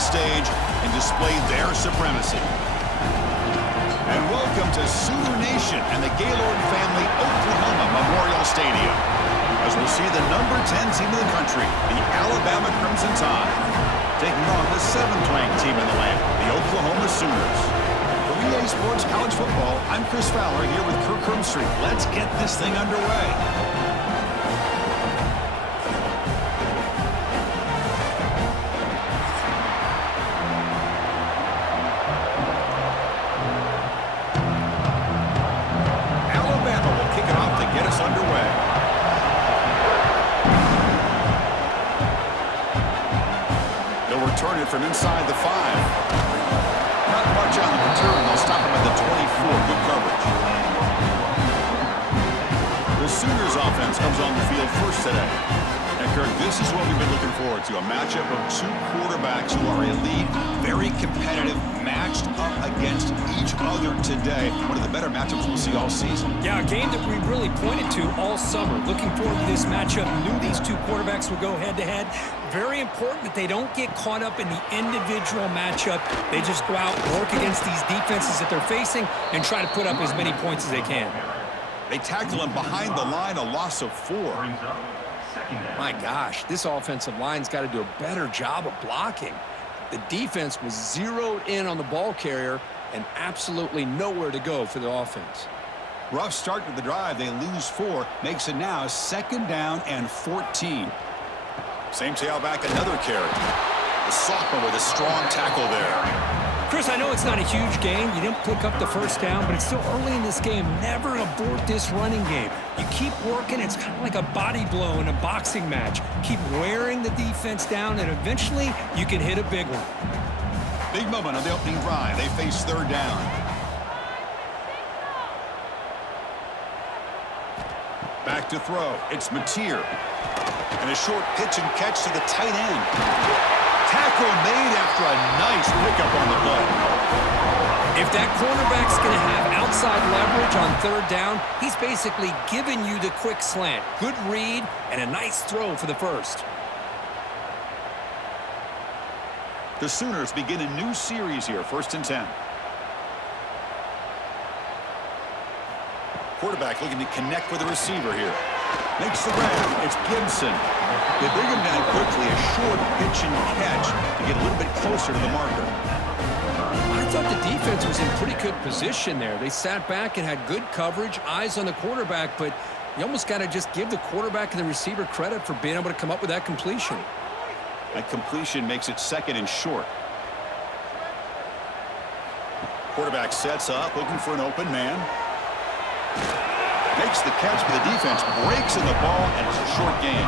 stage and display their supremacy. And welcome to Sooner Nation and the Gaylord Family Oklahoma Memorial Stadium, as we'll see the number 10 team in the country, the Alabama Crimson Tide, taking on the 7th-ranked team in the land, the Oklahoma Sooners. For EA Sports College Football, I'm Chris Fowler here with Kirk Herbstreit. Let's get this thing underway. Turn it from inside the 5. Not much on the return. They'll stop him at the 24. Good coverage. The Sooners offense comes on the field first today. And Kirk, this is what we've been looking forward to. A matchup of two quarterbacks who are elite, very competitive, matched up against each other today. One of the better matchups we'll see all season. Yeah, a game that we really pointed to all summer. Looking forward to this matchup. Knew these two quarterbacks would go head-to-head. Very important that they don't get caught up in the individual matchup. They just go out and work against these defenses that they're facing and try to put up as many points as they can. They tackle him behind the line, a loss of 4. My gosh, this offensive line's got to do a better job of blocking. The defense was zeroed in on the ball carrier and absolutely nowhere to go for the offense. Rough start to the drive. They lose 4. Makes it now 2nd down and 14. Same tailback, another carry. The sophomore with a strong tackle there. Chris, I know it's not a huge game. You didn't pick up the first down, but it's still early in this game. Never abort this running game. You keep working. It's kind of like a body blow in a boxing match. Keep wearing the defense down, and eventually you can hit a big one. Big moment on the opening drive. They face 3rd down. Back to throw. It's Mateer. And a short pitch and catch to the tight end. Tackle made after a nice pickup on the play. If that cornerback's going to have outside leverage on 3rd down, he's basically giving you the quick slant. Good read and a nice throw for the first. The Sooners begin a new series here, 1st and 10. Quarterback looking to connect with the receiver here. Makes the grab. It's Gibson. They bring him down quickly. A short pitch and catch to get a little bit closer to the marker. I thought the defense was in pretty good position there. They sat back and had good coverage, eyes on the quarterback, but you almost got to just give the quarterback and the receiver credit for being able to come up with that completion. That completion makes it 2nd and short. Quarterback sets up, looking for an open man. Makes the catch, but the defense breaks in the ball, and it's a short gain.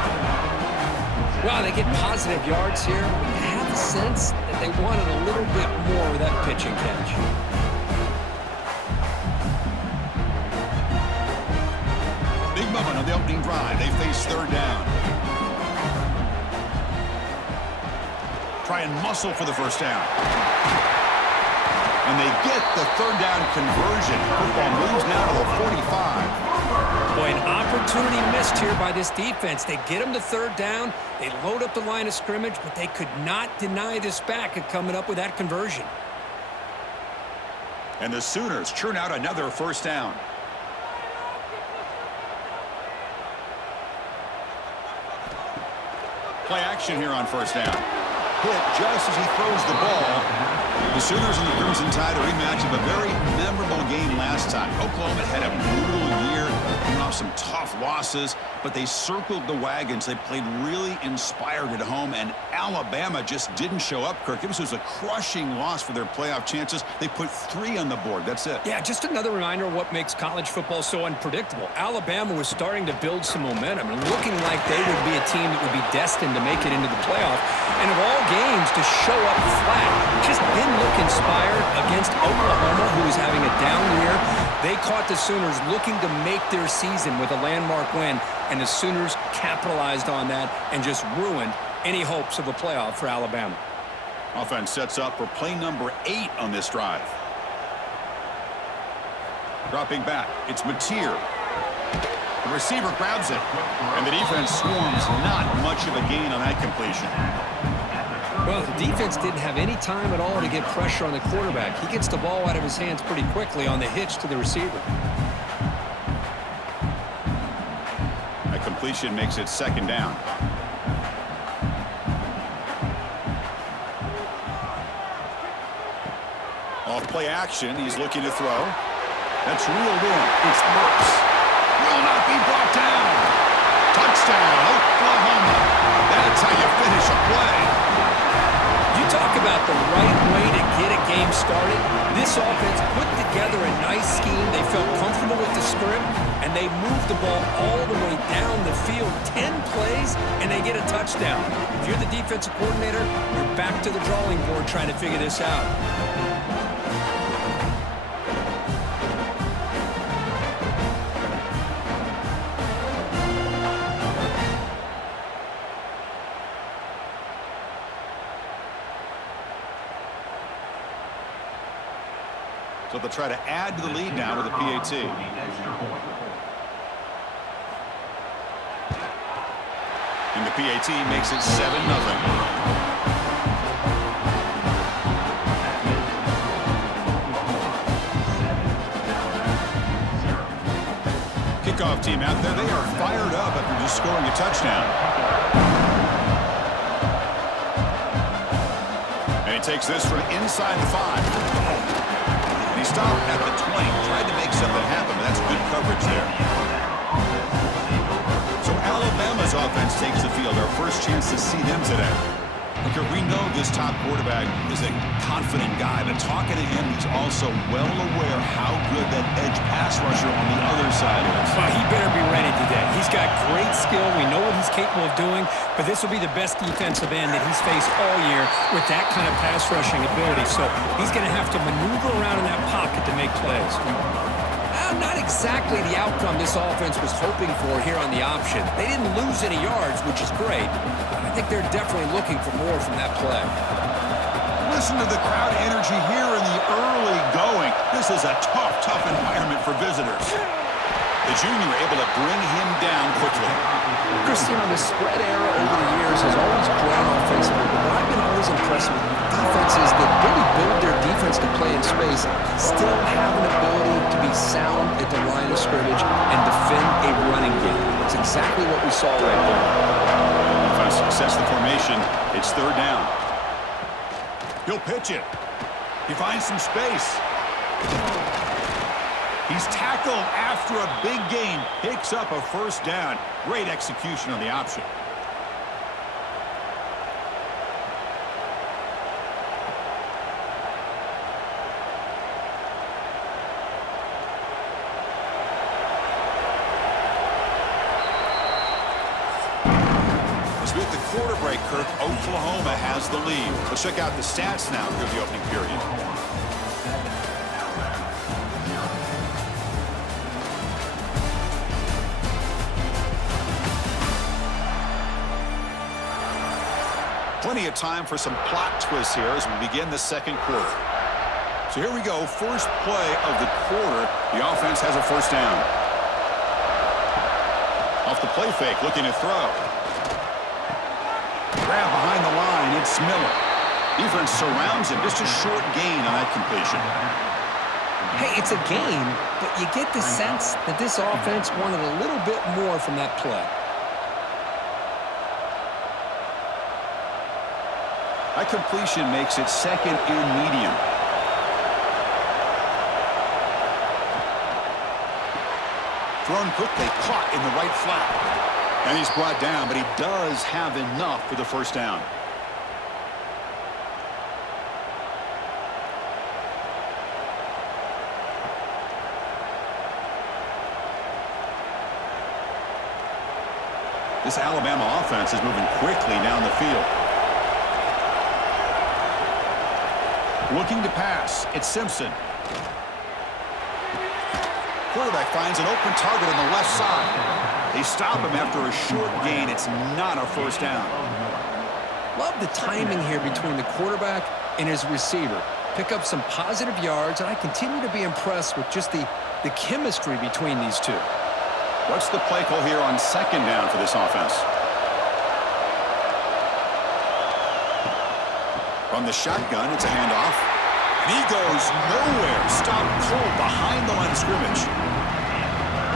Well, they get positive yards here. I have the sense that they wanted a little bit more with that pitch and catch. Big moment on the opening drive. They face 3rd down. Try and muscle for the first down. And they get the 3rd down conversion. Football moves now to the 45. Boy, an opportunity missed here by this defense. They get them to 3rd down. They load up the line of scrimmage, but they could not deny this back at coming up with that conversion. And the Sooners churn out another 1st down. Play action here on 1st down. Hit just as he throws the ball. The Sooners and the Crimson Tide, a rematch of a very memorable game last time. Oklahoma had a brutal year, coming off some tough losses, but they circled the wagons. They played really inspired at home, and Alabama just didn't show up, Kirk. This was a crushing loss for their playoff chances. They put 3 on the board. That's it. Yeah, just another reminder of what makes college football so unpredictable. Alabama was starting to build some momentum and looking like they would be a team that would be destined to make it into the playoff. And of all games, to show up flat, just didn't look inspired against Oklahoma, who was having a down year. They caught the Sooners looking to make their season with a landmark win, and the Sooners capitalized on that and just ruined any hopes of a playoff for Alabama. Offense sets up for play number 8 on this drive. Dropping back, it's Mateer. The receiver grabs it, and the defense swarms. Not much of a gain on that completion. Well, the defense didn't have any time at all to get pressure on the quarterback. He gets the ball out of his hands pretty quickly on the hitch to the receiver. A completion makes it second down. Off play action, he's looking to throw. That's reeled in. It's Burks. Will not be brought down. Touchdown, Oklahoma. That's how you finish a play. You talk about the right way to get a game started. This offense put together a nice scheme. They felt comfortable with the script, and they moved the ball all the way down the field. 10 plays, and they get a touchdown. If you're the defensive coordinator, you're back to the drawing board trying to figure this out. So they'll try to add to the lead now with a PAT. And the PAT makes it 7-0. Kickoff team out there, they are fired up after just scoring a touchdown. And he takes this from inside the 5. He stopped at the 20, tried to make something happen, but that's good coverage there. So Alabama's offense takes the field, our first chance to see them today. Because we know this top quarterback is a confident guy, but talking to him, he's also well aware how good that edge pass rusher on the other side is. Well, he better be ready today. He's got great skill. We know what he's capable of doing, but this will be the best defensive end that he's faced all year with that kind of pass rushing ability. So he's going to have to maneuver around in that pocket to make plays. Not exactly the outcome this offense was hoping for here on the option. They didn't lose any yards, which is great. I think they're definitely looking for more from that play. Listen to the crowd energy here in the early going. This is a tough environment for visitors. The junior able to bring him down quickly. Christian, the spread era over the years has always grown offensively, but what I've been always impressed with defenses that really build their defense to play in space still have an ability to be sound at the line of scrimmage and defend a running game. That's exactly what we saw right there. If success the formation, it's third down. He'll pitch it. He finds some space. He's tackled after a big gain. Picks up a first down. Great execution on the option. As we hit the quarter break, Kirk, Oklahoma has the lead. Let's check out the stats now through the opening period. Plenty of time for some plot twists here as we begin the second quarter. So here we go, first play of the quarter. The offense has a first down. Off the play fake, looking to throw. Grab behind the line, it's Miller. Defense surrounds him, just a short gain on that completion. Hey, it's a gain, but you get the sense that this offense wanted a little bit more from that play. That completion makes it second and medium. Thrown quickly, caught in the right flat. And he's brought down, but he does have enough for the first down. This Alabama offense is moving quickly down the field. Looking to pass. It's Simpson. Quarterback finds an open target on the left side. They stop him after a short gain. It's not a first down. Love the timing here between the quarterback and his receiver. Pick up some positive yards, and I continue to be impressed with just the chemistry between these two. What's the play call here on second down for this offense? From the shotgun, it's a handoff. And he goes nowhere. Stopped cold behind the line of scrimmage.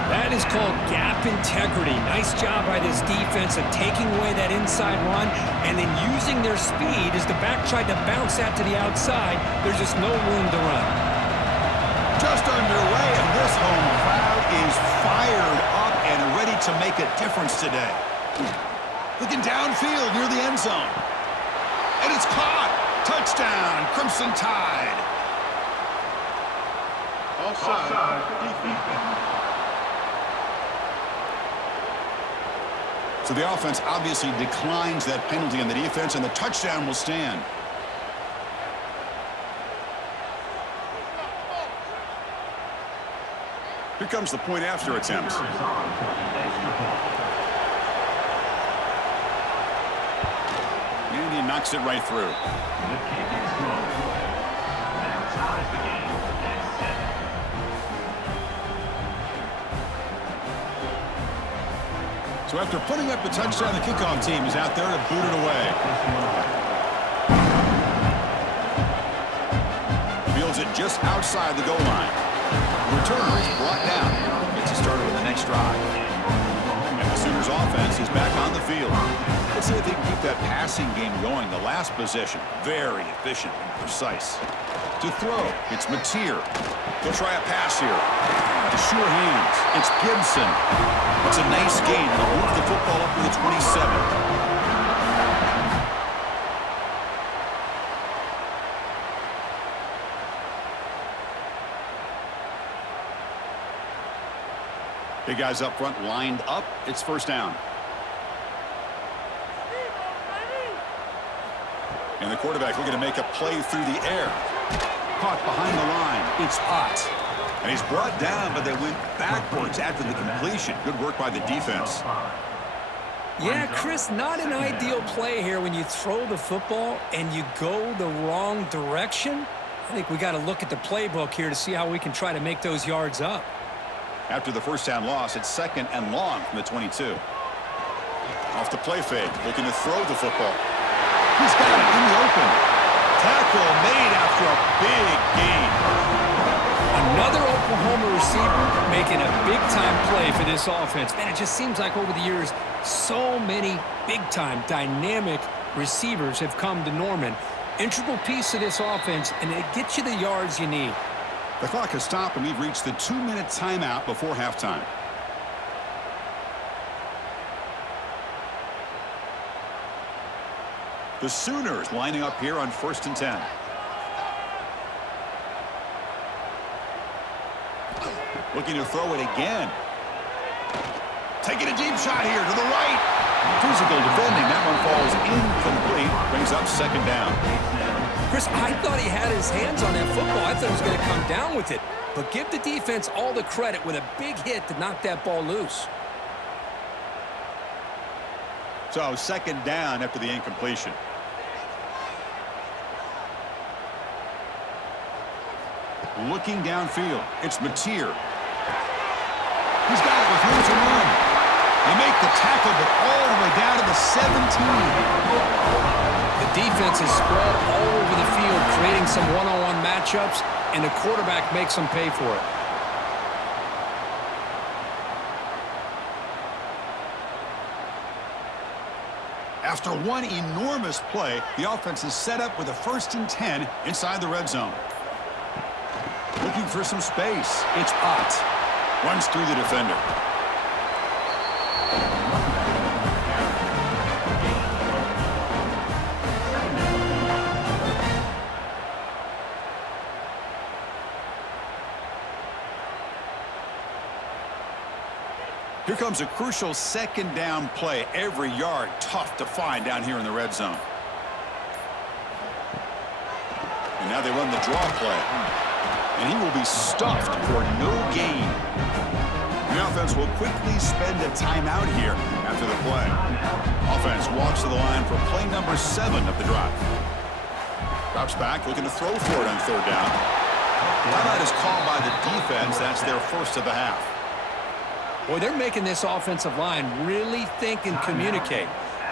That is called gap integrity. Nice job by this defense of taking away that inside run and then using their speed as the back tried to bounce that to the outside. There's just no room to run. Just underway, and this home crowd is fired up and ready to make a difference today. Looking downfield near the end zone. And it's caught. Touchdown, Crimson Tide. Offside. Defense. So the offense obviously declines that penalty on the defense, and the touchdown will stand. Here comes the point after attempt. And he knocks it right through. So after putting up the touchdown, the kickoff team is out there to boot it away. Fields it just outside the goal line. The returner is brought down. Gets a starter with the next drive. And the Sooners offense is back on the field. Let's see if they can keep that passing game going. The last possession, very efficient and precise. To throw, it's Mateer. They'll try a pass here. To sure hands, it's Gibson. It's a nice gain. They'll move the football up to the 27. Big guys up front lined up. It's first down. And the quarterback looking to make a play through the air. Caught behind the line. It's Ott. And he's brought down, but they went backwards after the completion. Good work by the defense. Yeah, Chris, not an ideal play here when you throw the football and you go the wrong direction. I think we got to look at the playbook here to see how we can try to make those yards up. After the first down loss, it's second and long from the 22. Off the play fake, looking to throw the football. He's got it in the open. Tackle made after a big gain. Another Oklahoma receiver making a big-time play for this offense. Man, it just seems like over the years, so many big-time, dynamic receivers have come to Norman. Integral piece of this offense, and it gets you the yards you need. The clock has stopped, and we've reached the 2-minute timeout before halftime. The Sooners lining up here on 1st and 10. Looking to throw it again. Taking a deep shot here to the right. Physical defending. That one falls incomplete. Brings up second down. Chris, I thought he had his hands on that football. I thought he was going to come down with it. But give the defense all the credit with a big hit to knock that ball loose. So second down after the incompletion. Looking downfield. It's Mateer. He's got it with room to run. They make the tackle, but all the way down to the 17. The defense is spread all over the field, creating some one-on-one matchups, and the quarterback makes them pay for it. After one enormous play, the offense is set up with a 1st and 10 inside the red zone. Looking for some space. It's Ott. Runs through the defender. Here comes a crucial second down play. Every yard tough to find down here in the red zone. And now they run the draw play. And he will be stuffed for no gain. The offense will quickly spend a timeout here after the play. Offense walks to the line for play number 7 of the drive. Drops back, looking to throw for it on 3rd down. Timeout is called by the defense. That's their first of the half. Boy, they're making this offensive line really think and communicate.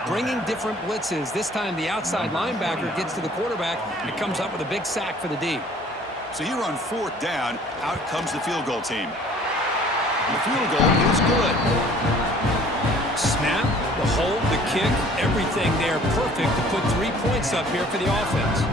bringing different blitzes. This time the outside linebacker gets to the quarterback and comes up with a big sack for the D. So here on 4th down, out comes the field goal team. The field goal is good. Snap, the hold, the kick, everything there perfect to put 3 points up here for the offense.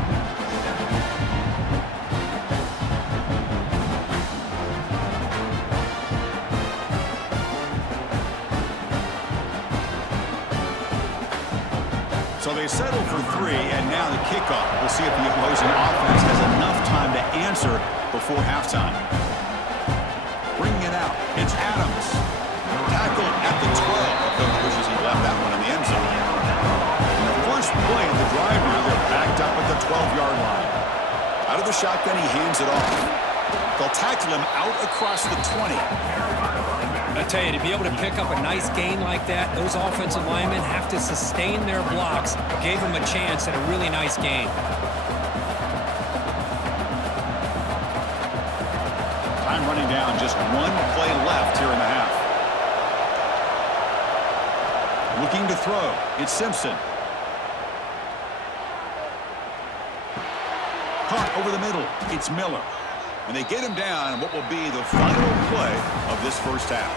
So they settle for 3, and now the kickoff. We'll see if the opposing offense has enough time to answer before halftime. Bringing it out, it's Adams. Tackled at the 12. Coach wishes he left that one in the end zone. In the first play of the drive here, they're backed up at the 12-yard line. Out of the shotgun, he hands it off. They'll tackle him out across the 20. I tell you, to be able to pick up a nice gain like that, those offensive linemen have to sustain their blocks. Gave them a chance at a really nice gain. Time running down, just 1 play left here in the half. Looking to throw, it's Simpson. Caught over the middle, it's Miller. And they get him down in what will be the final play of this first half.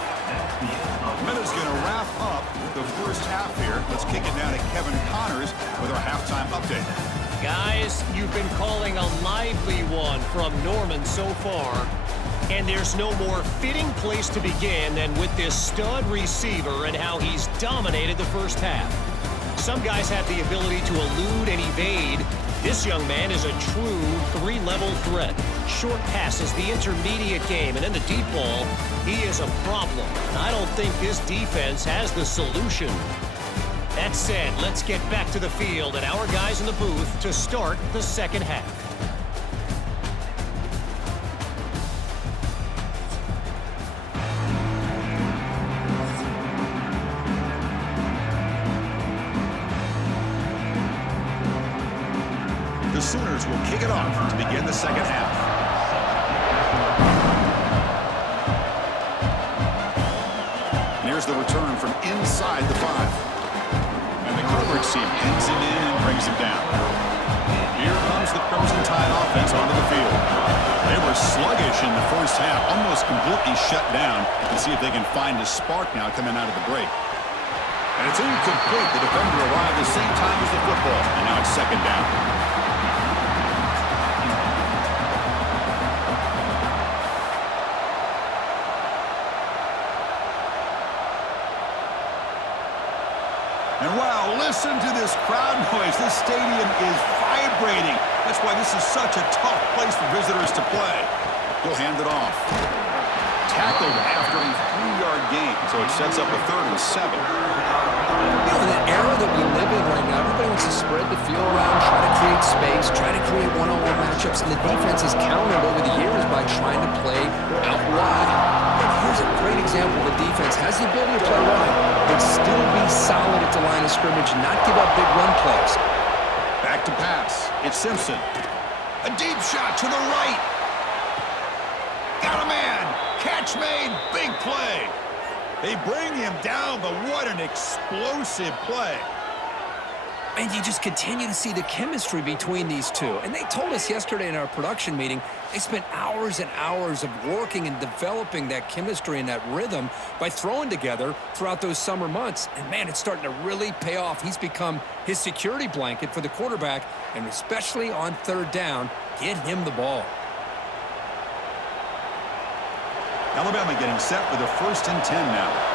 Miller's going to wrap up the first half here. Let's kick it down to Kevin Connors with our halftime update. Guys, you've been calling a lively one from Norman so far. And there's no more fitting place to begin than with this stud receiver and how he's dominated the first half. Some guys have the ability to elude and evade. This young man is a true 3-level threat. Short passes, the intermediate game, and then the deep ball, he is a problem. And I don't think this defense has the solution. That said, let's get back to the field and our guys in the booth to start the second half. The Sooners will kick it off to begin the second half. And here's the return from inside the 5. And the coverage team ends him in and brings him down. Here comes the Crimson Tide offense onto the field. They were sluggish in the first half, almost completely shut down. Let's see if they can find a spark now coming out of the break. And it's incomplete. The defender arrived the same time as the football. And now it's second down. And wow, listen to this crowd noise. This stadium is vibrating. That's why this is such a tough place for visitors to play. He'll hand it off. Tackled after a 3-yard gain, so it sets up a 3rd and 7. You know, in that era that we live in right now, everybody wants to spread the field around, try to create space, try to create one-on-one matchups, and the defense has countered over the years by trying to play out wide. And here's a great example. The defense has the ability to play wide, but still be solid at the line of scrimmage and not give up big run plays. Back to pass. It's Simpson. A deep shot to the right. Got a man. Catch made. Big play. They bring him down, but what an explosive play. And you just continue to see the chemistry between these two. And they told us yesterday in our production meeting, they spent hours and hours of working and developing that chemistry and that rhythm by throwing together throughout those summer months. And, man, it's starting to really pay off. He's become his security blanket for the quarterback, and especially on 3rd down, get him the ball. Alabama getting set for the 1st and 10 now.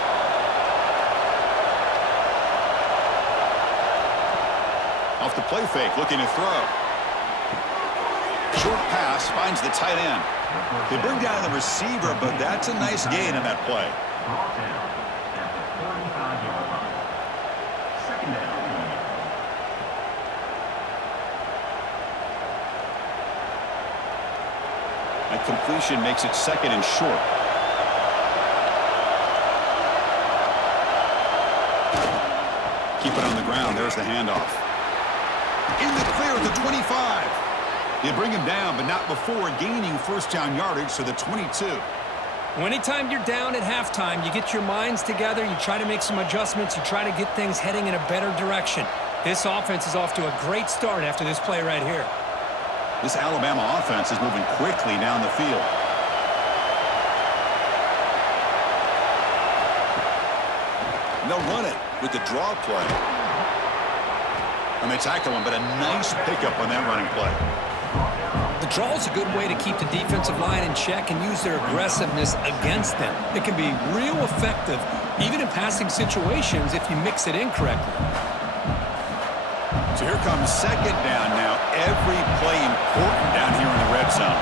Off the play fake, looking to throw. Short pass finds the tight end. They bring down the receiver, but that's a nice gain in that play. That completion makes it 2nd and short. Keep it on the ground. There's the handoff. In the clear at the 25. They bring him down, but not before gaining 1st down yardage to the 22. Well, anytime you're down at halftime, you get your minds together, you try to make some adjustments, you try to get things heading in a better direction. This offense is off to a great start after this play right here. This Alabama offense is moving quickly down the field. And they'll run it with the draw play. And they tackle him, but a nice pickup on that running play. The draw is a good way to keep the defensive line in check and use their aggressiveness against them. It can be real effective, even in passing situations, if you mix it in correctly. So here comes second down now. Every play important down here in the red zone.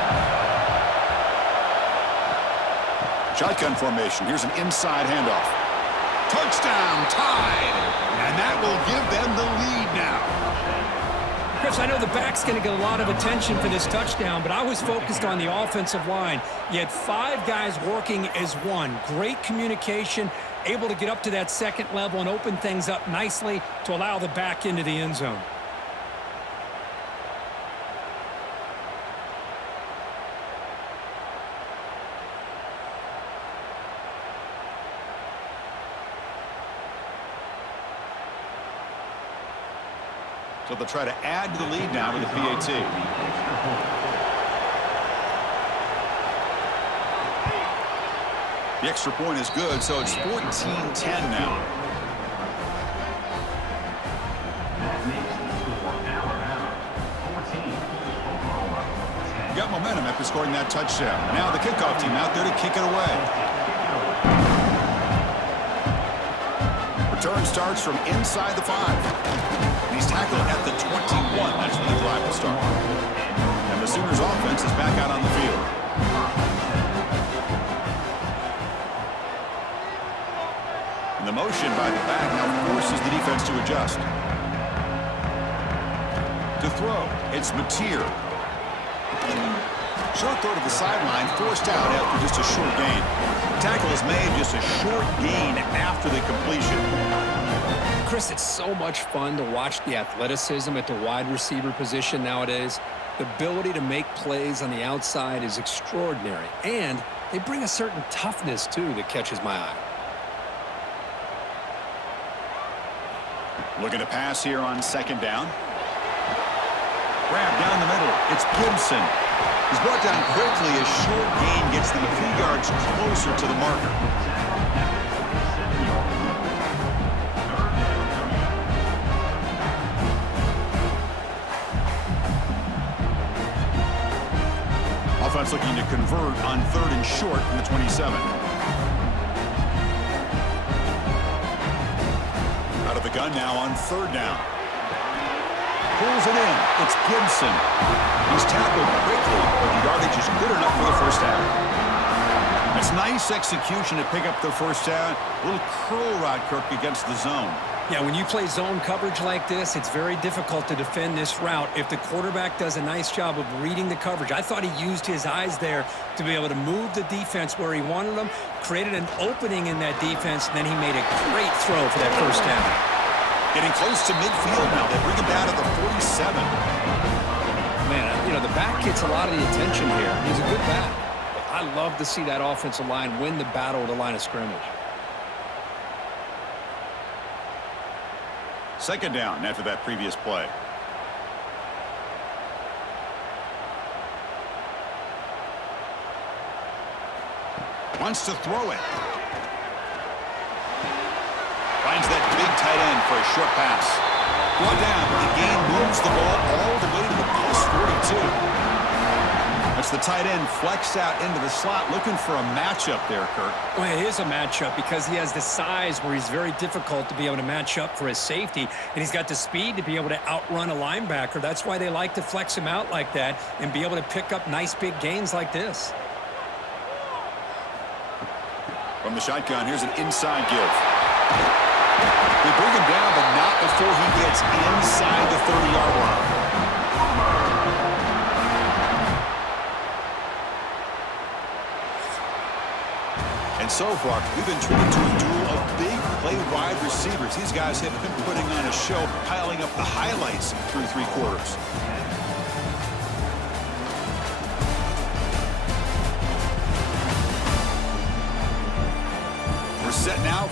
Shotgun formation. Here's an inside handoff. Touchdown, tied. And that will give them the lead now. Chris, I know the back's going to get a lot of attention for this touchdown, but I was focused on the offensive line. You had 5 guys working as one. Great communication, able to get up to that second level and open things up nicely to allow the back into the end zone. So they'll try to add to the lead now with the PAT. The extra point is good, so it's 14-10 now. Got momentum after scoring that touchdown. Now the kickoff team out there to kick it away. Return starts from inside the 5. He's tackled at the 21. That's where the drive will start. And the Sooners offense is back out on the field. And the motion by the back now forces the defense to adjust. To throw, it's Mateer. Short throw to the sideline, forced out after just a short gain. The tackle is made, just a short gain after the completion. Chris, it's so much fun to watch the athleticism at the wide receiver position nowadays. The ability to make plays on the outside is extraordinary, and they bring a certain toughness, too, that catches my eye. Looking to pass here on second down. Grab down the middle. It's Gibson. He's brought down quickly. A short gain gets them a few yards closer to the marker. Offense looking to convert on 3rd and short from the 27. Out of the gun now on 3rd down. Pulls it in. It's Gibson. He's tackled quickly, but the yardage is good enough for the first down. It's nice execution to pick up the first down. A little curl rod, Kirk, against the zone. Yeah, when you play zone coverage like this, it's very difficult to defend this route if the quarterback does a nice job of reading the coverage. I thought he used his eyes there to be able to move the defense where he wanted them, created an opening in that defense, and then he made a great throw for that first down. Getting close to midfield now. They bring him down to the 47. Man, you know, the back gets a lot of the attention here. He's a good back. I love to see that offensive line win the battle at the line of scrimmage. Second down after that previous play. Wants to throw it. Finds that big tight end for a short pass. Brought down, but the game moves the ball all the way to the plus 42. That's the tight end flexed out into the slot, looking for a matchup there, Kirk. Well, it is a matchup because he has the size where he's very difficult to be able to match up for his safety, and he's got the speed to be able to outrun a linebacker. That's why they like to flex him out like that and be able to pick up nice big gains like this. From the shotgun, here's an inside give. They bring him down, but not before he gets inside the 30-yard line. And so far, we've been treated to a duel of big play wide receivers. These guys have been putting on a show, piling up the highlights through 3 quarters.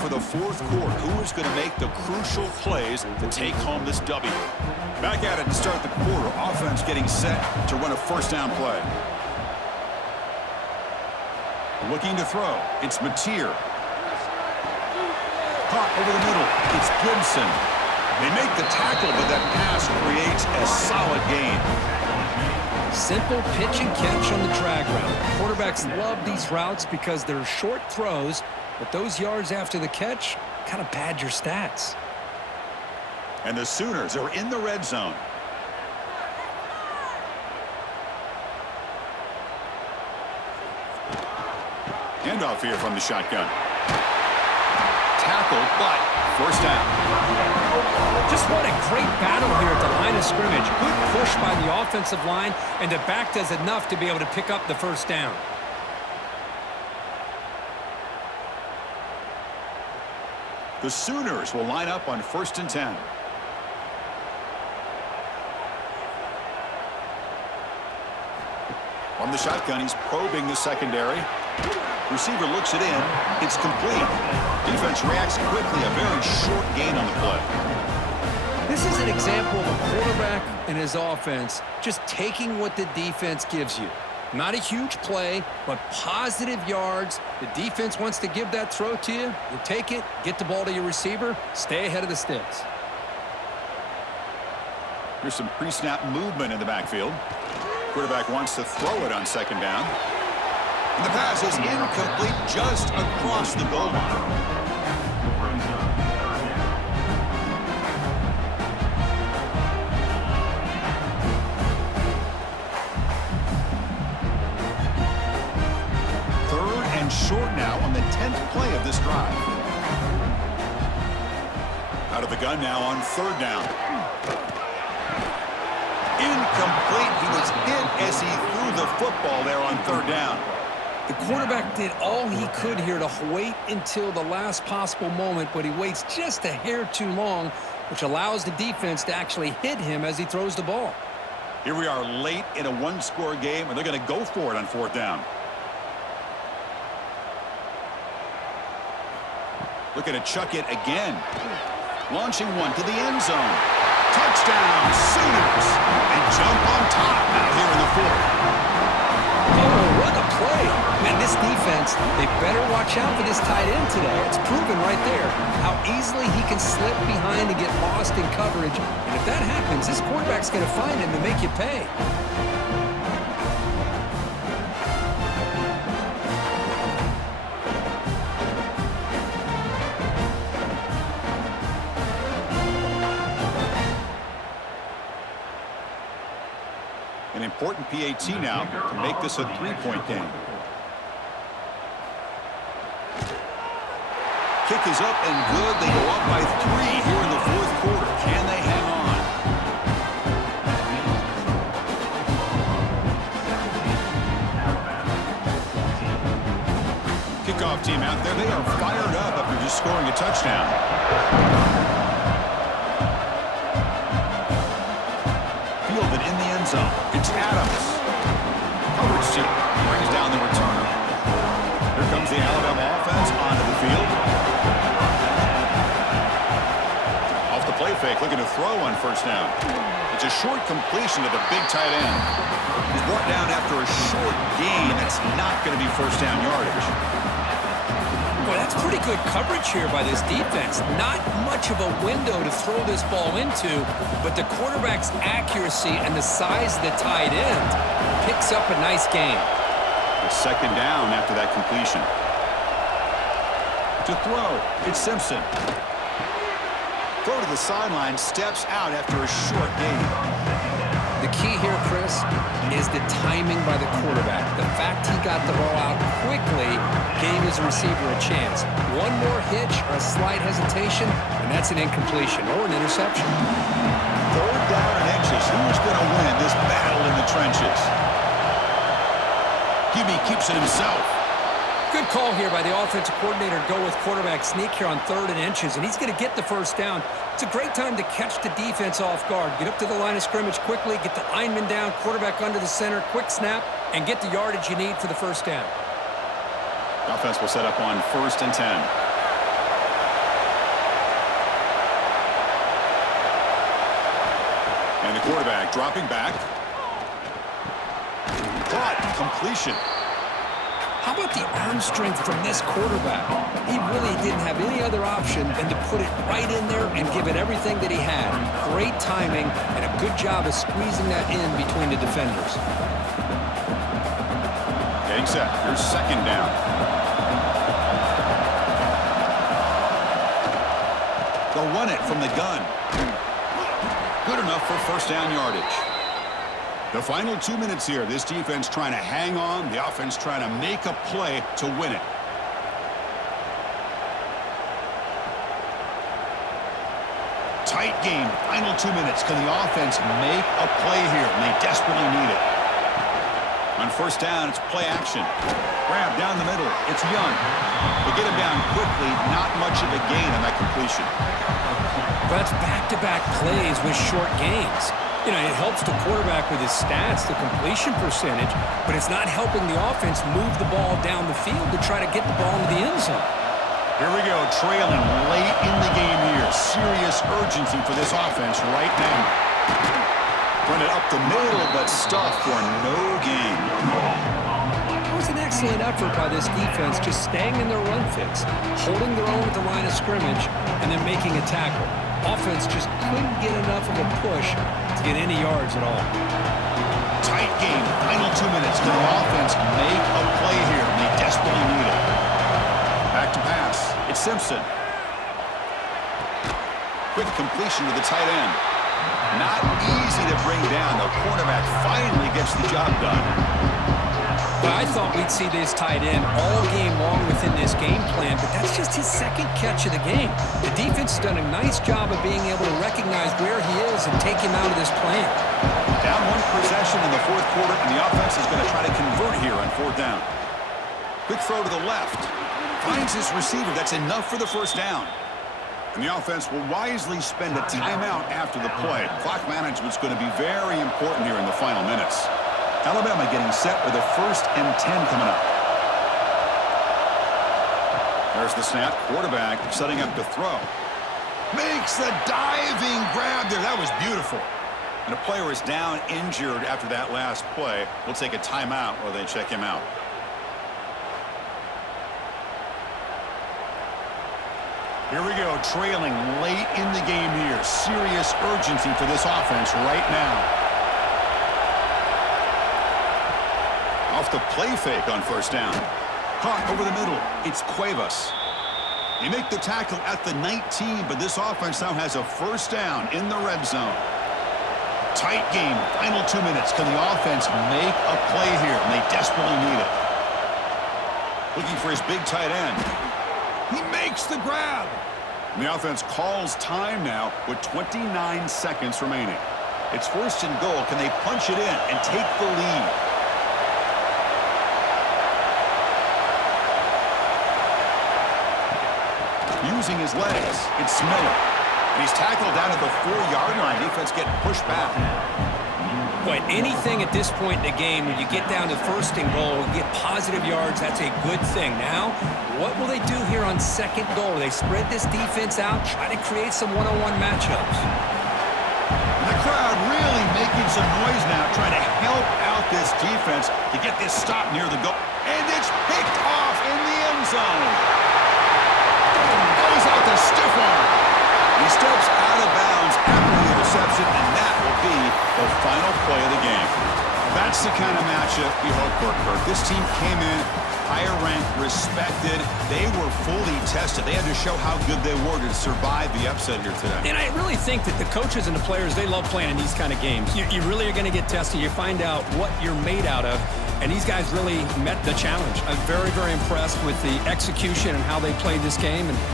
for the fourth quarter. Who is going to make the crucial plays to take home this W? Back at it to start the quarter. Offense getting set to run a first down play. Looking to throw. It's Mateer. Caught over the middle. It's Gibson. They make the tackle, but that pass creates a solid gain. Simple pitch and catch on the drag route. Quarterbacks love these routes because they're short throws, but those yards after the catch kind of pad your stats. And the Sooners are in the red zone. Handoff here from the shotgun. Tackle, but first down. Just what a great battle here at the line of scrimmage. Good push by the offensive line, and the back does enough to be able to pick up the first down. The Sooners will line up on 1st and 10. From the shotgun, he's probing the secondary. Receiver looks it in. It's complete. Defense reacts quickly. A very short gain on the play. This is an example of a quarterback and his offense just taking what the defense gives you. Not a huge play, but positive yards. The defense wants to give that throw to you. You take it, get the ball to your receiver, stay ahead of the sticks. Here's some pre-snap movement in the backfield. Quarterback wants to throw it on 2nd down. And the pass is incomplete just across the goal line. Short now on the 10th play of this drive. Out of the gun now on 3rd down. Incomplete. He was hit as he threw the football there on 3rd down. The quarterback did all he could here to wait until the last possible moment, but he waits just a hair too long, which allows the defense to actually hit him as he throws the ball. Here we are late in a one-score game, and they're going to go for it on 4th down. Looking to chuck it again. Launching one to the end zone. Touchdown, Sooners. They jump on top out here in the 4th. Oh, what a play. Man, this defense, they better watch out for this tight end today. It's proven right there how easily he can slip behind and get lost in coverage. And if that happens, this quarterback's going to find him and make you pay. An important PAT now to make this a 3-point game. Kick is up and good. They go up by 3 here in the 4th quarter. Can they hang on? Kickoff team out there. They are fired up after just scoring a touchdown. Fielded in the end zone. It's Adams. Coverage team brings down the returner. Here comes the Alabama offense onto the field. Off the play fake, looking to throw on 1st down. It's a short completion to the big tight end. He's brought down after a short gain. That's not going to be 1st down yardage. Boy, that's pretty good coverage here by this defense. Not much of a window to throw this ball into, but the quarterback's accuracy and the size of the tight end picks up a nice gain. It's 2nd down after that completion. To throw, it's Simpson. Throw to the sideline, steps out after a short gain. The key here, Chris, is the timing by the quarterback. The fact he got the ball out quickly gave his receiver a chance. One more hitch or a slight hesitation, and that's an incompletion or an interception. 3rd down and inches. Who's going to win this battle in the trenches? QB keeps it himself. Good call here by the offensive coordinator. Go with quarterback sneak here on 3rd and inches, and he's going to get the first down. It's a great time to catch the defense off guard. Get up to the line of scrimmage quickly, get the lineman down, quarterback under the center, quick snap, and get the yardage you need for the first down. Offense will set up on 1st and 10. And the quarterback dropping back. Caught. Completion. How about the arm strength from this quarterback? He really didn't have any other option than to put it right in there and give it everything that he had. Great timing and a good job of squeezing that in between the defenders. Getting set. Here's second down. They'll run it from the gun. Good enough for first down yardage. The final 2 minutes here. This defense trying to hang on. The offense trying to make a play to win it. Tight game. Final 2 minutes. Can the offense make a play here? And they desperately need it. On first down, it's play action. Grab down the middle. It's Young. They get him down quickly. Not much of a gain on that completion. That's back-to-back plays with short gains. You know, it helps the quarterback with his stats, the completion percentage, but it's not helping the offense move the ball down the field to try to get the ball into the end zone. Here we go, trailing late in the game here. Serious urgency for this offense right now. Run it up the middle, but stuffed for no gain. It was an excellent effort by this defense, just staying in their run fits, holding their own at the line of scrimmage, and then making a tackle. Offense just couldn't get enough of a push to get any yards at all. Tight game, final 2 minutes. Can the offense make a play here? And they desperately need it. Back to pass. It's Simpson. Quick completion to the tight end. Not easy to bring down. The cornerback finally gets the job done. But I thought we'd see this tight end all game long within this game plan, but that's just his second catch of the game. The defense has done a nice job of being able to recognize where he is and take him out of this plan. Down one possession in the fourth quarter, and the offense is going to try to convert here on fourth down. Quick throw to the left. Finds his receiver. That's enough for the first down. And the offense will wisely spend a timeout after the play. Clock management's going to be very important here in the final minutes. Alabama getting set with a 1st and 10 coming up. There's the snap. Quarterback setting up to throw. Makes the diving grab there. That was beautiful. And a player is down injured after that last play. We'll take a timeout while they check him out. Here we go, trailing late in the game here. Serious urgency for this offense right now. Off the play fake on first down. Caught over the middle. It's Cuevas. They make the tackle at the 19, but this offense now has a first down in the red zone. Tight game, final 2 minutes. Can the offense make a play here? And they desperately need it. Looking for his big tight end. He makes the grab. And the offense calls time now with 29 seconds remaining. It's 1st and goal. Can they punch it in and take the lead? Using his legs, it's Miller. And he's tackled down at the 4-yard line. Defense getting pushed back. But anything at this point in the game, when you get down to 1st and goal, get positive yards, that's a good thing. Now, what will they do here on 2nd goal? They spread this defense out, try to create some one-on-one matchups. And the crowd really making some noise now, trying to help out this defense to get this stop near the goal. And it's picked off in the end zone. Goes out the stiff arm. He steps out of bounds after the interception, and that will be the final play of the game. That's the kind of matchup we hope for, Kirk. This team came in higher ranked, respected. They were fully tested. They had to show how good they were to survive the upset here today. And I really think that the coaches and the players, they love playing in these kind of games. You really are going to get tested. You find out what you're made out of. And these guys really met the challenge. I'm very, very impressed with the execution and how they played this game. And